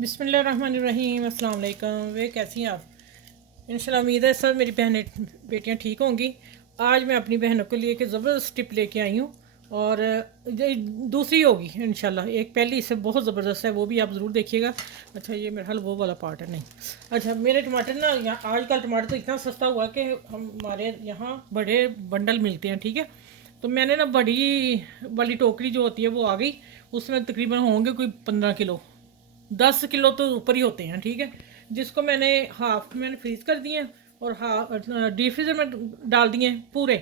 बिस्मिल्लाहिर्रहमानिर्रहीम, अस्सलाम वालेकुम। वे कैसी हैं आप? इंशाल्लाह उम्मीद है सब मेरी बहनें बेटियां ठीक होंगी। आज मैं अपनी बहनों के लिए एक ज़बरदस्त टिप लेके आई हूँ और ये दूसरी होगी इंशाल्लाह। एक पहली इससे बहुत ज़बरदस्त है, वो भी आप ज़रूर देखिएगा। अच्छा, ये मेरा हल वो वाला पार्ट है नहीं। अच्छा, मेरे टमाटर ना यहाँ आजकल टमाटर तो इतना सस्ता हुआ कि हमारे यहाँ बड़े बंडल मिलते हैं, ठीक है। तो मैंने ना बड़ी वाली टोकरी जो होती है वो आ गई, उसमें तकरीबन होंगे कोई 15 किलो, 10 किलो तो ऊपर ही होते हैं, ठीक है। जिसको मैंने फ्रीज़ कर दिए और हाफ डीप फ्रीज़र में डाल दिए पूरे,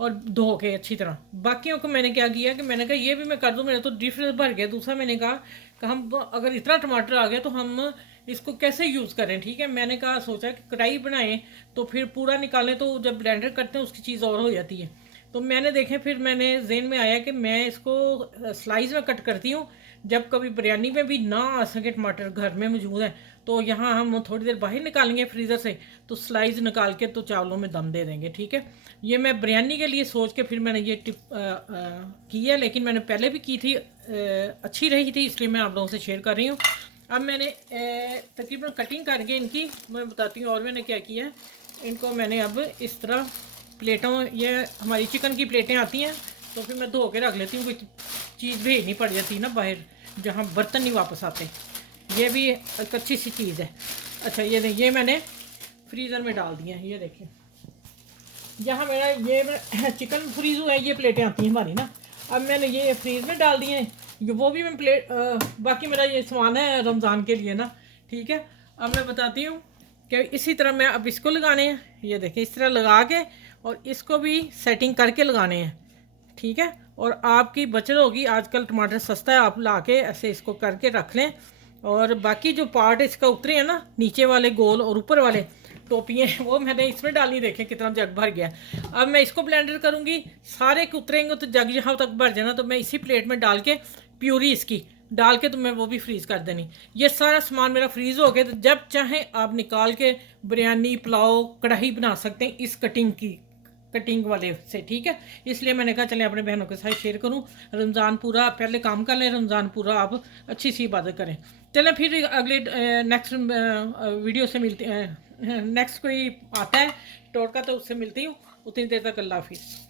और धो के अच्छी तरह। बाकियों को मैंने क्या किया कि मैंने कहा ये भी मैं कर दूं, मेरा तो डीप फ्रीज़र भर गया। दूसरा मैंने कहा कि हम अगर इतना टमाटर आ गया तो हम इसको कैसे यूज़ करें, ठीक है। मैंने कहा सोचा कि कढ़ाई बनाएं तो फिर पूरा निकालें, तो जब ब्लेंडर करते हैं उसकी चीज़ और हो जाती है। तो मैंने देखे, फिर मैंने जेन में आया कि मैं इसको स्लाइस में कट करती हूँ। जब कभी बिरयानी में भी ना आ सके टमाटर घर में मौजूद है, तो यहाँ हम थोड़ी देर बाहर निकालेंगे फ्रीज़र से, तो स्लाइस निकाल के तो चावलों में दम दे देंगे, ठीक है। ये मैं बिरयानी के लिए सोच के फिर मैंने ये टिप की है, लेकिन मैंने पहले भी की थी, अच्छी रही थी, इसलिए मैं आप लोगों से शेयर कर रही हूँ। अब मैंने तकरीबन कटिंग करके इनकी मैं बताती हूँ। और मैंने क्या किया है, इनको मैंने अब इस तरह प्लेटों, ये हमारी चिकन की प्लेटें आती हैं, तो फिर मैं धो के रख लेती हूँ। कोई चीज़ भेजनी पड़ जाती ना बाहर, जहाँ बर्तन नहीं वापस आते। ये भी एक अच्छी सी चीज़ है। अच्छा, ये मैंने फ्रीज़र में डाल दिए हैं, ये देखिए। जहाँ मेरा ये चिकन फ्रीज़ हुआ है, ये प्लेटें आती हैं हमारी ना। अब मैंने ये फ्रीज़ में डाल दिए हैं, वो भी मैं बाकी मेरा ये सामान है रमज़ान के लिए ना, ठीक है। अब मैं बताती हूँ कि इसी तरह मैं अब इसको लगाने हैं, ये देखिए इस तरह लगा के, और इसको भी सेटिंग करके लगाने हैं, ठीक है। और आपकी बचत होगी, आजकल टमाटर सस्ता है, आप ला के ऐसे इसको करके रख लें। और बाकी जो पार्ट इसका उतरे हैं ना, नीचे वाले गोल और ऊपर वाले टोपियाँ, वो मैंने इसमें डालनी, देखें कितना जग भर गया। अब मैं इसको ब्लेंडर करूँगी, सारे के उतरेंगे तो जग यहाँ तक भर जाना, तो मैं इसी प्लेट में डाल के प्यूरी इसकी डाल के तो मैं वो भी फ्रीज़ कर देनी। ये सारा सामान मेरा फ्रीज़ हो गया, तो जब चाहें आप निकाल के बिरयानी, पुलाव, कढ़ाई बना सकते हैं इस कटिंग वाले से, ठीक है। इसलिए मैंने कहा चलें अपने बहनों के साथ शेयर करूं। रमज़ान पूरा पहले काम कर लें, रमज़ान पूरा आप अच्छी सी इबादत करें। चलें फिर अगले नेक्स्ट वीडियो से मिलते हैं। नेक्स्ट कोई आता है टोटका तो उससे मिलती हूँ। उतनी देर तक अल्लाह हाफिज़।